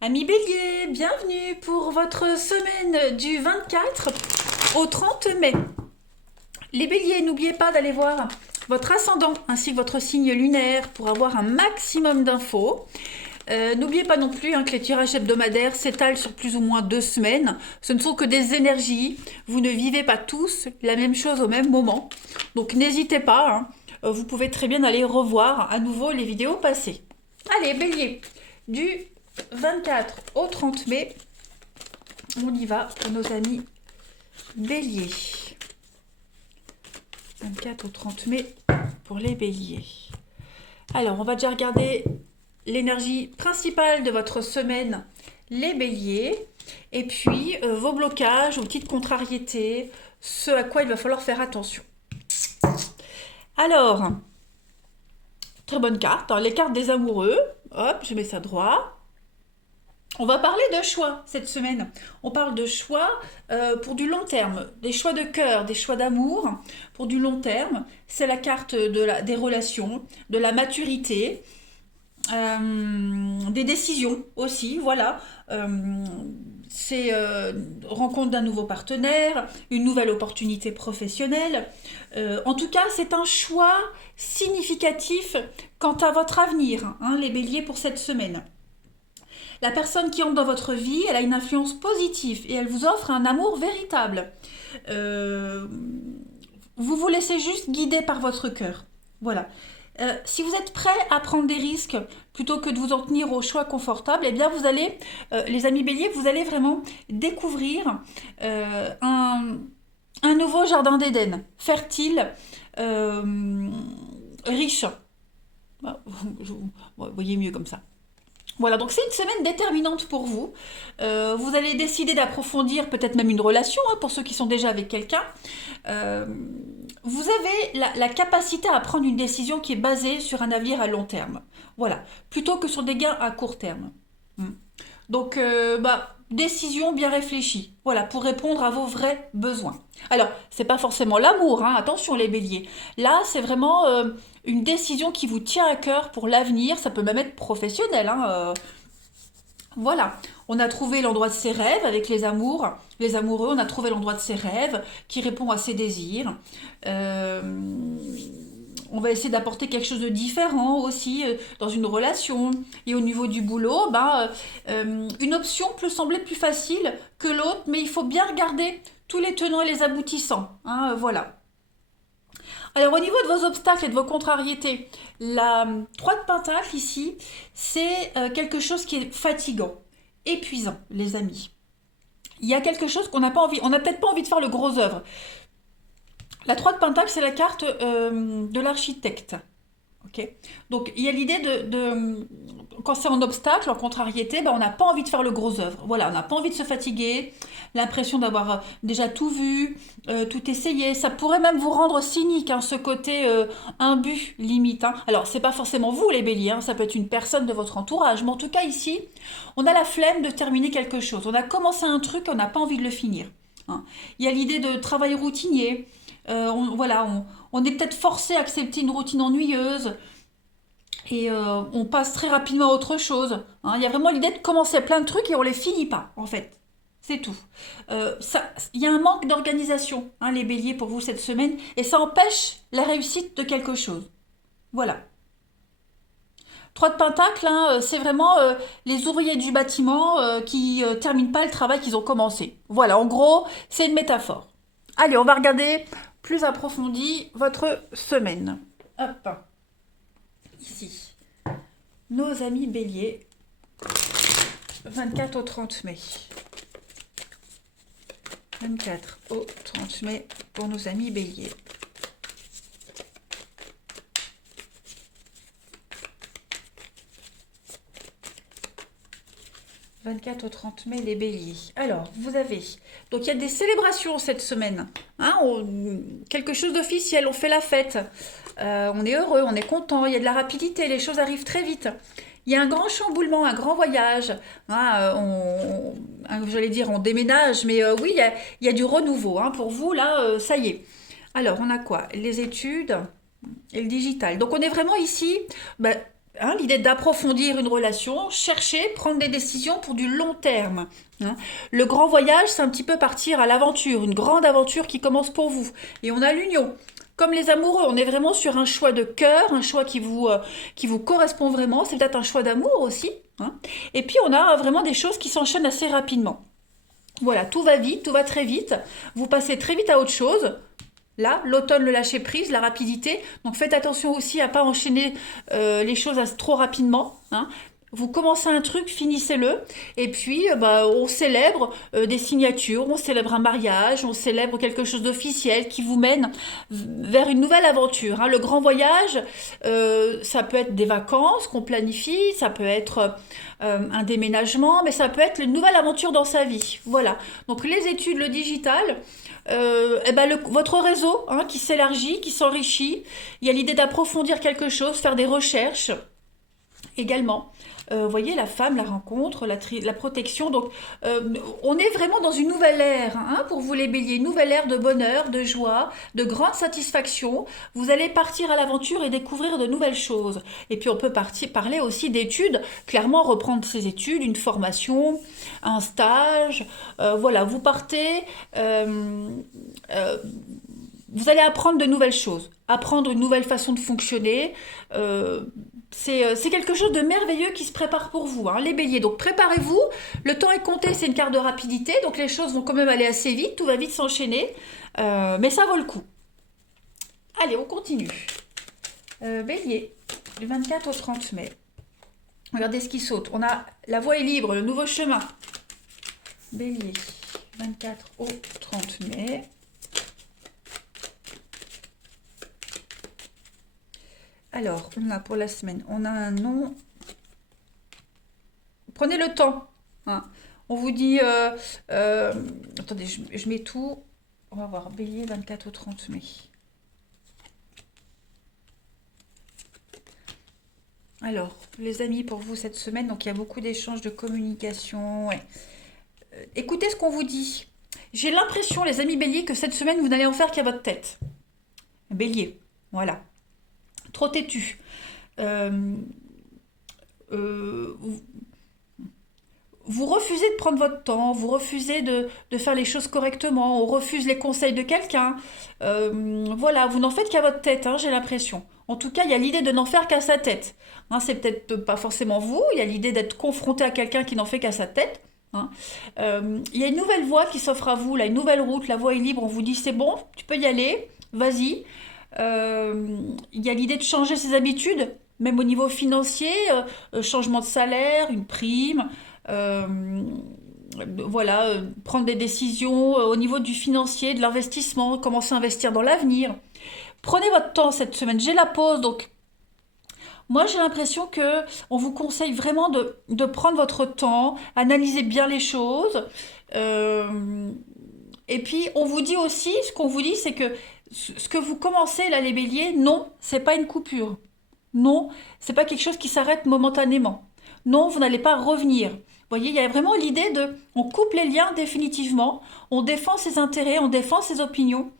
Amis Bélier, bienvenue pour votre semaine du 24 au 30 mai. Les Béliers, n'oubliez pas d'aller voir votre ascendant ainsi que votre signe lunaire pour avoir un maximum d'infos. N'oubliez pas non plus que les tirages hebdomadaires s'étalent sur plus ou moins 2 semaines. Ce ne sont que des énergies. Vous ne vivez pas tous la même chose au même moment. Donc n'hésitez pas. Vous pouvez très bien aller revoir à nouveau les vidéos passées. Allez, Bélier, du 24 au 30 mai, on y va pour nos amis Bélier. 24 au 30 mai pour les Béliers. Alors, on va déjà regarder l'énergie principale de votre semaine, les Béliers, et puis vos blocages, vos petites contrariétés, ce à quoi il va falloir faire attention. Alors, très bonne carte, les cartes des amoureux. Hop, je mets ça droit. On va parler de choix cette semaine. On parle de choix pour du long terme, des choix de cœur, des choix d'amour pour du long terme. C'est la carte des relations, de la maturité, des décisions aussi. Voilà. C'est rencontre d'un nouveau partenaire, une nouvelle opportunité professionnelle. En tout cas, c'est un choix significatif quant à votre avenir, les béliers, pour cette semaine. La personne qui entre dans votre vie, elle a une influence positive et elle vous offre un amour véritable. Vous vous laissez juste guider par votre cœur. Voilà. Si vous êtes prêt à prendre des risques plutôt que de vous en tenir au choix confortable, eh bien vous allez, les amis béliers, vous allez vraiment découvrir un nouveau jardin d'Éden, fertile, riche. Vous voyez mieux comme ça. Voilà, donc c'est une semaine déterminante pour vous. Vous allez décider d'approfondir peut-être même une relation, pour ceux qui sont déjà avec quelqu'un. Vous avez la capacité à prendre une décision qui est basée sur un avenir à long terme. Voilà, plutôt que sur des gains à court terme. Donc, décision bien réfléchie. Voilà, pour répondre à vos vrais besoins. Alors, c'est pas forcément l'amour, attention les béliers. Là, c'est vraiment une décision qui vous tient à cœur pour l'avenir. Ça peut même être professionnel. Voilà, on a trouvé l'endroit de ses rêves avec les amours, les amoureux, on a trouvé l'endroit de ses rêves qui répond à ses désirs. Euh, on va essayer d'apporter quelque chose de différent aussi dans une relation. Et au niveau du boulot, une option peut sembler plus facile que l'autre, mais il faut bien regarder tous les tenants et les aboutissants. Voilà. Alors au niveau de vos obstacles et de vos contrariétés, la 3 de Pentacle ici, c'est quelque chose qui est fatigant, épuisant, les amis. Il y a quelque chose qu'on n'a pas envie, on n'a peut-être pas envie de faire le gros œuvre. La 3 de Pentacle, c'est la carte de l'architecte. Ok. Donc il y a l'idée quand c'est en obstacle, en contrariété, on n'a pas envie de faire le gros œuvre. Voilà, on n'a pas envie de se fatiguer, l'impression d'avoir déjà tout vu, tout essayé. Ça pourrait même vous rendre cynique, ce côté imbu, limite. Alors c'est pas forcément vous les béliers, ça peut être une personne de votre entourage, mais en tout cas ici, on a la flemme de terminer quelque chose. On a commencé un truc et on n'a pas envie de le finir. Il y a l'idée de travail routinier. On est peut-être forcé à accepter une routine ennuyeuse et on passe très rapidement à autre chose. Il y a vraiment l'idée de commencer plein de trucs et on les finit pas, en fait. C'est tout. Il y a un manque d'organisation, les béliers, pour vous cette semaine, et ça empêche la réussite de quelque chose. Voilà. 3 de Pentacle, c'est vraiment les ouvriers du bâtiment qui terminent pas le travail qu'ils ont commencé. Voilà, en gros, c'est une métaphore. Allez, on va regarder plus approfondi votre semaine. Hop, ici. Nos amis béliers, 24 au 30 mai. 24 au 30 mai pour nos amis béliers. « 24 au 30 mai, les béliers. » Alors, vous avez... Donc, il y a des célébrations cette semaine. Quelque chose d'officiel, on fait la fête. On est heureux, on est content, il y a de la rapidité, les choses arrivent très vite. Il y a un grand chamboulement, un grand voyage. J'allais dire, on déménage, mais oui, il y a du renouveau. Pour vous, là, ça y est. Alors, on a quoi? Les études et le digital. Donc, on est vraiment ici... hein, l'idée d'approfondir une relation, chercher, prendre des décisions pour du long terme. Hein. Le grand voyage, c'est un petit peu partir à l'aventure, une grande aventure qui commence pour vous. Et on a l'union. Comme les amoureux, on est vraiment sur un choix de cœur, un choix qui vous correspond vraiment. C'est peut-être un choix d'amour aussi. Hein. Et puis on a vraiment des choses qui s'enchaînent assez rapidement. Voilà, tout va vite, tout va très vite. Vous passez très vite à autre chose. Là, l'automne, le lâcher prise, la rapidité. Donc faites attention aussi à ne pas enchaîner les choses trop rapidement. Hein. Vous commencez un truc, finissez-le. Et puis, on célèbre des signatures, on célèbre un mariage, on célèbre quelque chose d'officiel qui vous mène vers une nouvelle aventure. Hein. Le grand voyage, ça peut être des vacances qu'on planifie, ça peut être un déménagement, mais ça peut être une nouvelle aventure dans sa vie. Voilà. Donc les études, le digital, votre réseau hein, qui s'élargit, qui s'enrichit. Il y a l'idée d'approfondir quelque chose, faire des recherches également. Vous voyez, la femme, la rencontre, la protection. Donc, on est vraiment dans une nouvelle ère hein, pour vous les béliers. Une nouvelle ère de bonheur, de joie, de grande satisfaction. Vous allez partir à l'aventure et découvrir de nouvelles choses. Et puis, on peut parler aussi d'études. Clairement, reprendre ses études, une formation, un stage. Voilà, vous partez... vous allez apprendre de nouvelles choses, apprendre une nouvelle façon de fonctionner. C'est quelque chose de merveilleux qui se prépare pour vous, hein, les béliers. Donc préparez-vous, le temps est compté, c'est une carte de rapidité, donc les choses vont quand même aller assez vite, tout va vite s'enchaîner, mais ça vaut le coup. Allez, on continue. Bélier, du 24 au 30 mai. Regardez ce qui saute. On a la voie est libre, le nouveau chemin. Bélier, 24 au 30 mai. Alors, on a pour la semaine, on a un nom. Prenez le temps. Hein. On vous dit... attendez, je mets tout. On va voir, Bélier, 24 au 30 mai. Alors, les amis, pour vous cette semaine, donc il y a beaucoup d'échanges de communication. Ouais. Écoutez ce qu'on vous dit. J'ai l'impression, les amis béliers, que cette semaine, vous n'allez en faire qu'à votre tête. Bélier, voilà. Trop têtu. Vous refusez de prendre votre temps, vous refusez de faire les choses correctement, on refuse les conseils de quelqu'un. Voilà, vous n'en faites qu'à votre tête, hein, j'ai l'impression. En tout cas, il y a l'idée de n'en faire qu'à sa tête. Hein, c'est peut-être pas forcément vous, il y a l'idée d'être confronté à quelqu'un qui n'en fait qu'à sa tête. Hein. Il y a une nouvelle voie qui s'offre à vous, là, une nouvelle route, la voie est libre, on vous dit c'est bon, tu peux y aller, vas-y. Il y a l'idée de changer ses habitudes, même au niveau financier, changement de salaire, une prime, euh, voilà, prendre des décisions au niveau du financier, de l'investissement, commencer à investir dans l'avenir. Prenez votre temps cette semaine, j'ai la pause, donc moi j'ai l'impression que on vous conseille vraiment de prendre votre temps, analyser bien les choses. Euh, et puis on vous dit aussi, ce qu'on vous dit, c'est que ce que vous commencez là, les béliers, non, c'est pas une coupure. Non, c'est pas quelque chose qui s'arrête momentanément. Non, vous n'allez pas revenir. Vous voyez, il y a vraiment l'idée de, on coupe les liens définitivement, on défend ses intérêts, on défend ses opinions,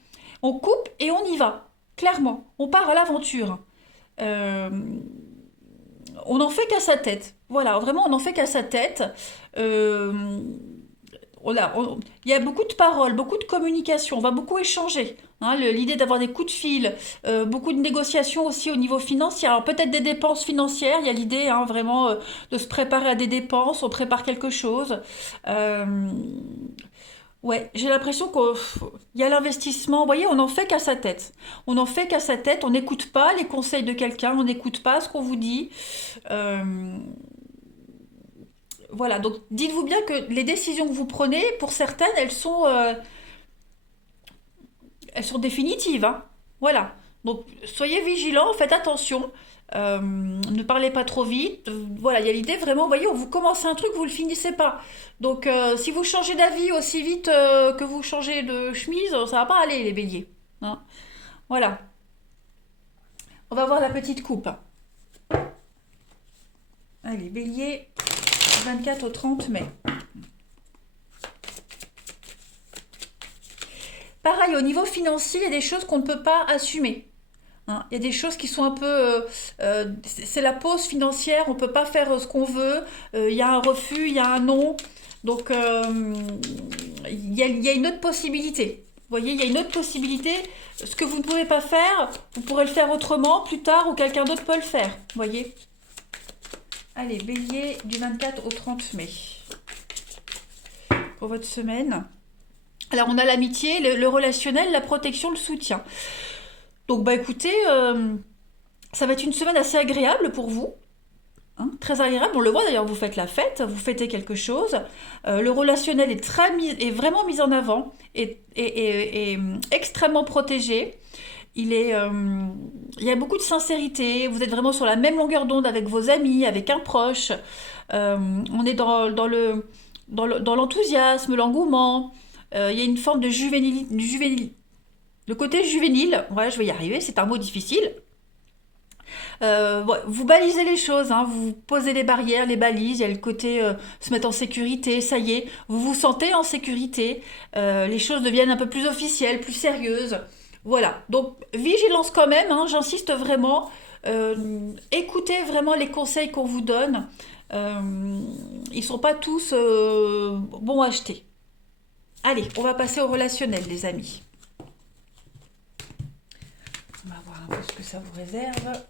on coupe et on y va. Clairement, on part à l'aventure. Euh, on n'en fait qu'à sa tête. Voilà, vraiment, on n'en fait qu'à sa tête. Euh, il y a beaucoup de paroles, beaucoup de communication, on va beaucoup échanger. Hein, l'idée d'avoir des coups de fil, beaucoup de négociations aussi au niveau financier. Alors peut-être des dépenses financières, il y a l'idée hein, vraiment de se préparer à des dépenses, on prépare quelque chose. Euh, ouais, j'ai l'impression qu'il y a l'investissement, vous voyez, on n'en fait qu'à sa tête. On n'en fait qu'à sa tête, on n'écoute pas les conseils de quelqu'un, on n'écoute pas ce qu'on vous dit. Euh, voilà, donc dites-vous bien que les décisions que vous prenez, pour certaines, elles sont définitives. Hein. Voilà. Donc soyez vigilants, faites attention. Ne parlez pas trop vite. Voilà, il y a l'idée vraiment, vous voyez, vous commencez un truc, vous ne le finissez pas. Donc si vous changez d'avis aussi vite que vous changez de chemise, ça va pas aller, les béliers. Hein. Voilà. On va voir la petite coupe. Allez, bélier, 24 au 30 mai. Pareil, au niveau financier, il y a des choses qu'on ne peut pas assumer. hein. Il y a des choses qui sont un peu... c'est la pause financière, on ne peut pas faire ce qu'on veut. Il y a un refus, il y a un non. Donc, il y a une autre possibilité. Vous voyez, il y a une autre possibilité. Ce que vous ne pouvez pas faire, vous pourrez le faire autrement, plus tard, ou quelqu'un d'autre peut le faire. Vous voyez. Allez, Bélier, du 24 au 30 mai. Pour votre semaine. Alors, on a l'amitié, le relationnel, la protection, le soutien. Donc, bah écoutez, ça va être une semaine assez agréable pour vous. Hein, très agréable, on le voit d'ailleurs, vous faites la fête, vous fêtez quelque chose. Le relationnel est vraiment mis en avant, et extrêmement protégé. Il y a beaucoup de sincérité, vous êtes vraiment sur la même longueur d'onde avec vos amis, avec un proche. On est dans l'enthousiasme, l'engouement. Il y a une forme de juvénile. Le côté juvénile, ouais, je vais y arriver, c'est un mot difficile. Ouais, vous balisez les choses, hein, vous posez les barrières, les balises, il y a le côté se mettre en sécurité, ça y est, vous vous sentez en sécurité, les choses deviennent un peu plus officielles, plus sérieuses. Voilà, donc vigilance quand même, hein, j'insiste vraiment, écoutez vraiment les conseils qu'on vous donne, ils sont pas tous bons à acheter. Allez, on va passer au relationnel, les amis. On va voir un peu ce que ça vous réserve.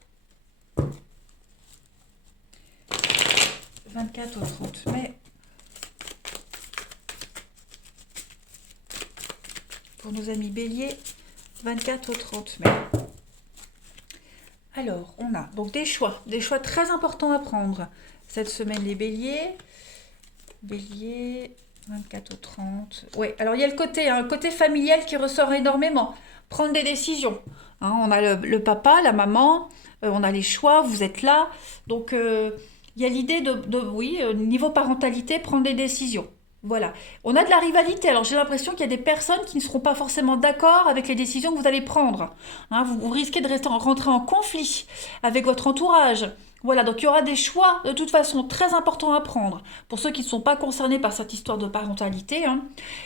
24 au 30 mai. Pour nos amis béliers, 24 au 30 mai. Alors, on a donc des choix très importants à prendre cette semaine, les béliers. Bélier, 24 au 30. Oui, alors il y a le côté familial qui ressort énormément. Prendre des décisions. Hein, on a le papa, la maman, on a les choix, vous êtes là. Donc, il y a l'idée oui, niveau parentalité, prendre des décisions. Voilà. On a de la rivalité. Alors, j'ai l'impression qu'il y a des personnes qui ne seront pas forcément d'accord avec les décisions que vous allez prendre. Hein, vous risquez de rentrer en conflit avec votre entourage. Voilà, donc il y aura des choix de toute façon très importants à prendre. Pour ceux qui ne sont pas concernés par cette histoire de parentalité, hein,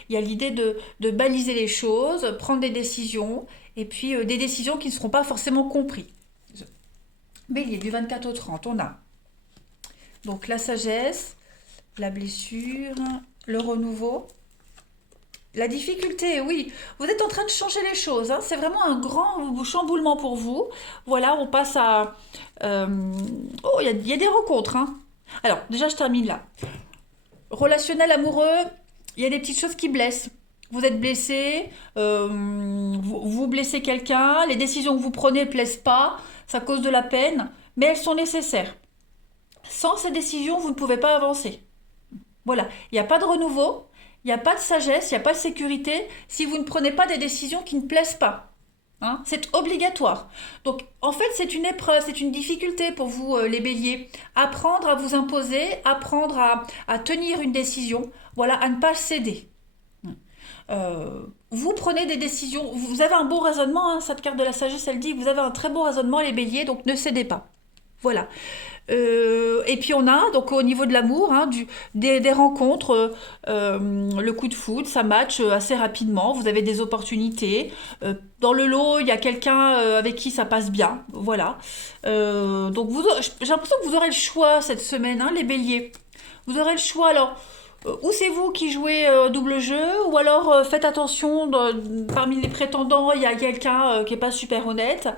il y a l'idée de baliser les choses, prendre des décisions, et puis des décisions qui ne seront pas forcément comprises. Bélier, du 24 au 30, on a donc la sagesse, la blessure, le renouveau, la difficulté, oui. Vous êtes en train de changer les choses, hein. C'est vraiment un grand chamboulement pour vous. Voilà, on passe à... Oh, il y a des rencontres, hein. Alors, déjà, je termine là. Relationnel amoureux, il y a des petites choses qui blessent. Vous êtes blessé, vous blessez quelqu'un, les décisions que vous prenez ne plaisent pas, ça cause de la peine, mais elles sont nécessaires. Sans ces décisions, vous ne pouvez pas avancer. Voilà, il n'y a pas de renouveau, il n'y a pas de sagesse, il n'y a pas de sécurité si vous ne prenez pas des décisions qui ne plaisent pas. Hein, c'est obligatoire. Donc, en fait, c'est une épreuve, c'est une difficulté pour vous, les béliers. Apprendre à vous imposer, apprendre à tenir une décision, voilà, à ne pas céder. Vous prenez des décisions, vous avez un bon raisonnement, hein, cette carte de la sagesse, elle dit que vous avez un très bon raisonnement, les béliers, donc ne cédez pas. Voilà. Et puis on a, donc au niveau de l'amour, hein, des rencontres, le coup de foudre, ça match assez rapidement, vous avez des opportunités. Dans le lot, il y a quelqu'un avec qui ça passe bien. Voilà. Donc j'ai l'impression que vous aurez le choix cette semaine, hein, les béliers. Vous aurez le choix, alors... Ou c'est vous qui jouez double jeu, ou alors faites attention, parmi les prétendants, il y a quelqu'un qui n'est pas super honnête.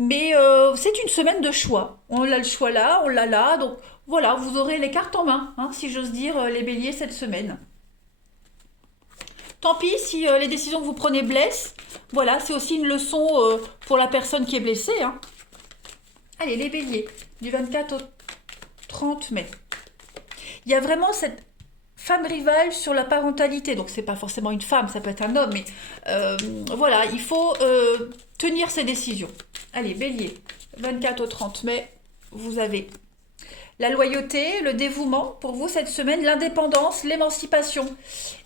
Mais c'est une semaine de choix. On a le choix là, on l'a là. Donc voilà, vous aurez les cartes en main, hein, si j'ose dire, les béliers cette semaine. Tant pis si les décisions que vous prenez blessent. Voilà, c'est aussi une leçon pour la personne qui est blessée. Hein. Allez, les béliers, du 24 au 30 mai. Il y a vraiment cette femme rivale sur la parentalité. Donc, c'est pas forcément une femme, ça peut être un homme, mais voilà, il faut tenir ses décisions. Allez, bélier, 24 au 30 mai, vous avez la loyauté, le dévouement pour vous cette semaine, l'indépendance, l'émancipation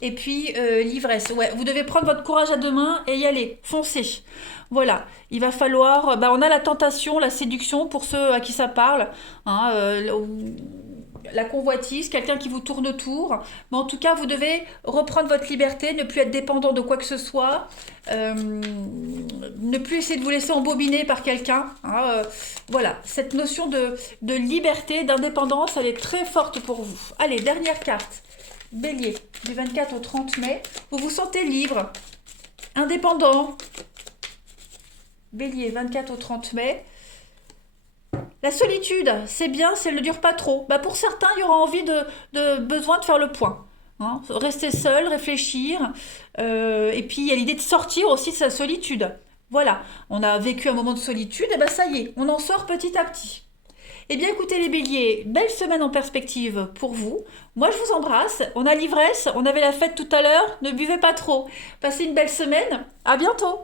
et puis l'ivresse. Ouais, vous devez prendre votre courage à deux mains et y aller, foncez. Voilà, il va falloir... on a la tentation, la séduction pour ceux à qui ça parle. Hein, la convoitise, quelqu'un qui vous tourne autour. Mais en tout cas, vous devez reprendre votre liberté, ne plus être dépendant de quoi que ce soit, ne plus essayer de vous laisser embobiner par quelqu'un. Hein, voilà, cette notion de liberté, d'indépendance, elle est très forte pour vous. Allez, dernière carte. Bélier, du 24 au 30 mai. Vous vous sentez libre, indépendant. Bélier, 24 au 30 mai. La solitude, c'est bien si elle ne dure pas trop. Bah pour certains, il y aura envie besoin de faire le point. Hein. Rester seul, réfléchir. Et puis, il y a l'idée de sortir aussi de sa solitude. Voilà, on a vécu un moment de solitude, et ben ça y est, on en sort petit à petit. Eh bien, écoutez les béliers, belle semaine en perspective pour vous. Moi, je vous embrasse. On a l'ivresse, on avait la fête tout à l'heure. Ne buvez pas trop. Passez une belle semaine. À bientôt.